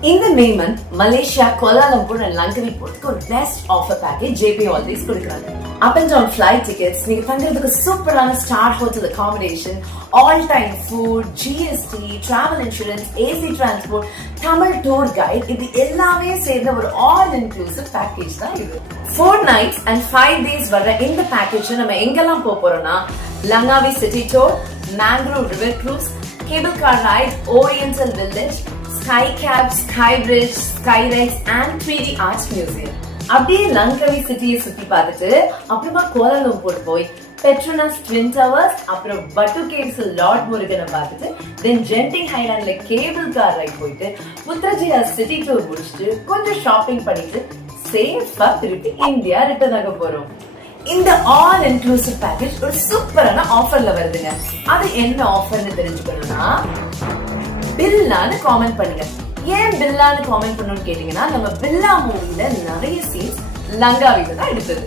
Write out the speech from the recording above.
In the May month, Malaysia, Kuala Lumpur and Langkawi போறதுக்கு ஒரு best offer package JP Holidays கொடுக்குறாங்க. Up and down flight tickets, நீங்க தங்குறதுக்கு சூப்பரான star hotel accommodation, all time food, GST, travel insurance, AC transport, Tamil tour guide, இது எல்லாமே சேர்ந்த ஒரு all inclusive package தான் இது. 4 nights and 5 days வர இந்த பேக்கேஜ் நம்ம எங்கெல்லாம் போறோம்னா Langkawi City Tour, Mangrove River Cruise, Cable Car Ride, Oriental Village, Sky Cabs, Sky Bridge, Skyrex and 3D Arts Museum. அப்படியே லங்காவி சிட்டியை சுத்தி பார்த்துட்டு அப்புறமா கோலாலம்பூர் போய் பெட்ரோனாஸ் ட்வின் டவர்ஸ் அப்புறம் பட்டு கேவ்ஸ் லார்ட் முருகனை பார்த்துட்டு தென் ஜென்டிங் ஹைலாண்ட்ல கேபிள் கார் ரைட் போயிட்டு புத்ரஜயா சிட்டி டூர் முடிச்சுட்டு கொஞ்சம் ஷாப்பிங் பண்ணிட்டு சேஃபா திருப்பி இந்தியா ரிட்டர்ன் ஆக போறோம். இந்த ஆல் இன்க்ளூசிவ் பேக்கேஜ் ஒரு சூப்பரான ஆஃபர்ல வருதுங்க. அது என்ன ஆஃபர்னு தெரிஞ்சுக்கணும்னா பில்லான்னு காமெண்ட் பண்ணுங்க. ஏன் பில்லான்னு காமெண்ட் பண்ணணும்னு கேட்டீங்கன்னா நம்ம பில்லா மூவில நிறைய சீன்ஸ் லங்காவில தான் எடுத்தது.